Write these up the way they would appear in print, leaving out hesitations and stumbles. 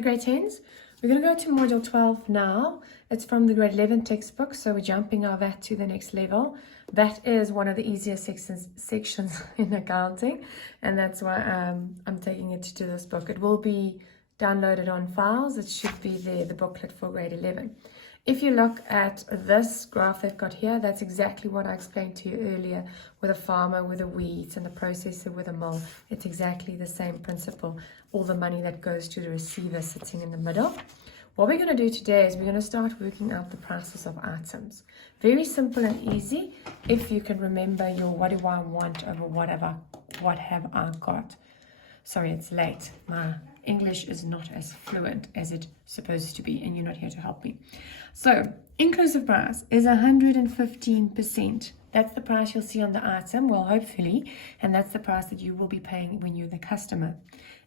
grade 10s. We're going to go to module 12 now. It's from the grade 11 textbook, so we're jumping our VAT to the next level. That is one of the easiest sections in accounting, and that's why I'm taking it to this book. It will be downloaded on files. It should be there, the booklet for grade 11. If you look at this graph they've got here, that's exactly what I explained to you earlier with a farmer, with the weeds, and the processor with a mill. It's exactly the same principle. All the money that goes to the receiver sitting in the middle. What we're going to do today is we're going to start working out the prices of items. Very simple and easy if you can remember your what do I want over what have I got. Sorry, it's late. My English is not as fluent as it's supposed to be, and you're not here to help me. So, inclusive price is 115%. That's the price you'll see on the item, well, hopefully, and that's the price that you will be paying when you're the customer.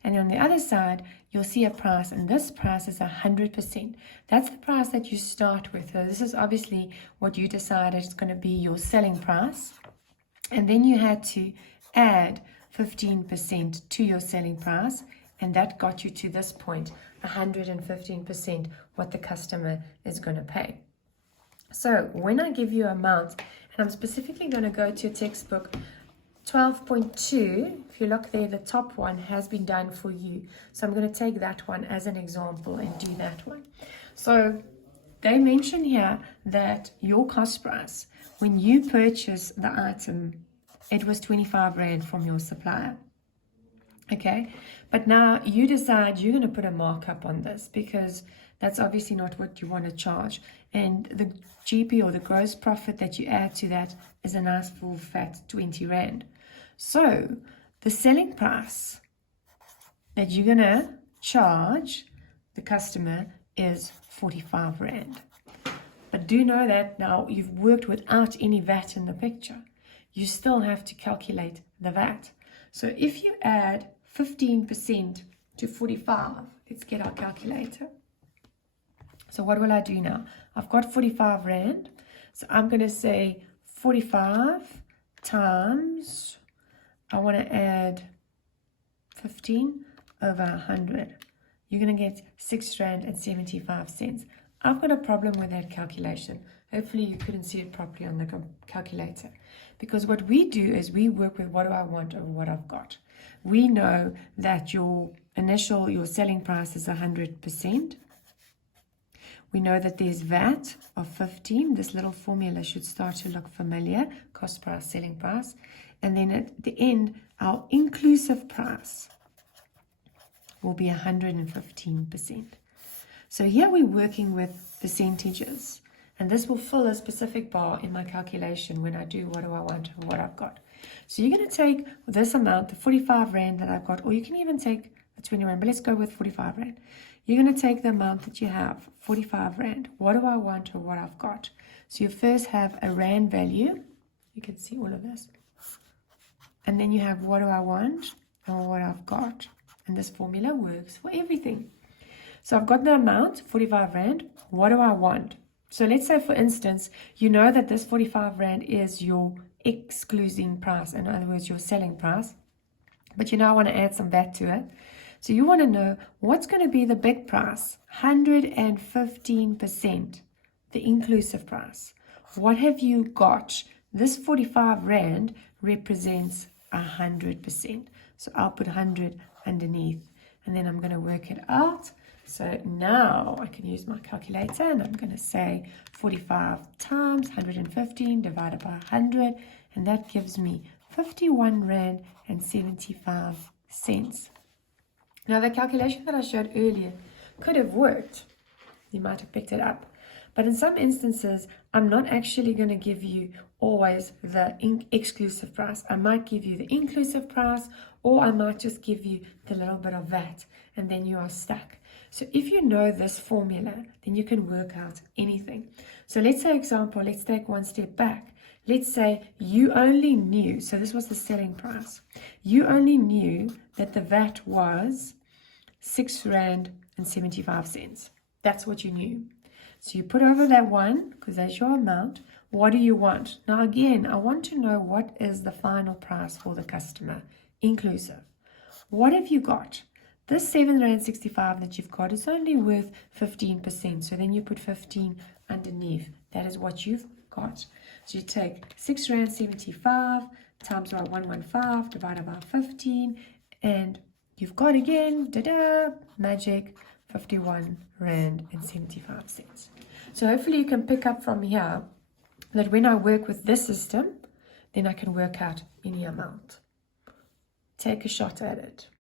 And on the other side, you'll see a price, and this price is 100%. That's the price that you start with. So this is obviously what you decided is going to be your selling price, and then you had to add 15% to your selling price, and that got you to this point, 115% what the customer is going to pay. So when I give you amount, and I'm specifically going to go to a textbook 12.2, if you look there, the top one has been done for you. So I'm going to take that one as an example and do that one. So they mention here that your cost price, when you purchase the item, it was 25 Rand from your supplier. Okay, but now you decide you're going to put a markup on this because that's obviously not what you want to charge. And the GP or the gross profit that you add to that is a nice full fat 20 Rand. So the selling price that you're going to charge the customer is 45 Rand. But do know that now you've worked without any VAT in the picture. You still have to calculate the VAT. So if you add 15% to 45, let's get our calculator. So what will I do now? I've got 45 Rand. So I'm going to say 45 times, I want to add 15 over 100. You're going to get 6 Rand and 75 cents. I've got a problem with that calculation. Hopefully you couldn't see it properly on the calculator. Because what we do is we work with what do I want over what I've got. We know that your selling price is 100%. We know that there's VAT of 15. This little formula should start to look familiar. Cost price, selling price. And then at the end, our inclusive price will be 115%. So here we're working with percentages. And this will fill a specific bar in my calculation when I do what do I want or what I've got. So you're going to take this amount, the 45 Rand that I've got, or you can even take the 20 Rand, but let's go with 45 Rand. You're going to take the amount that you have, 45 Rand. What do I want or what I've got? So you first have a Rand value. You can see all of this. And then you have what do I want or what I've got. And this formula works for everything. So I've got the amount, 45 Rand. What do I want? So let's say, for instance, you know that this 45 Rand is your excluding price, in other words, your selling price, but you now want to add some VAT to it. So you want to know what's going to be the big price, 115%, the inclusive price. What have you got? This 45 Rand represents 100%. So I'll put 100 underneath, and then I'm going to work it out. So now I can use my calculator, and I'm going to say 45 times 115 divided by 100, and that gives me 51 Rand and 75 cents. Now the calculation that I showed earlier could have worked. You might have picked it up. But in some instances, I'm not actually going to give you always the exclusive price. I might give you the inclusive price, or I might just give you the little bit of VAT, and then you are stuck. So if you know this formula, then you can work out anything. So let's say, example, let's take one step back. Let's say you only knew, so this was the selling price. You only knew that the VAT was 6 Rand and 75 cents. That's what you knew. So you put over that one, because that's your amount. What do you want? Now again, I want to know what is the final price for the customer, inclusive. What have you got? this R7.65 that you've got is only worth 15%. So then you put 15 underneath. That is what you've got. So you take R6.75 times by 115 divided by 15, and you've got again, magic, 51 Rand and 75 cents. So hopefully you can pick up from here that when I work with this system, then I can work out any amount. Take a shot at it.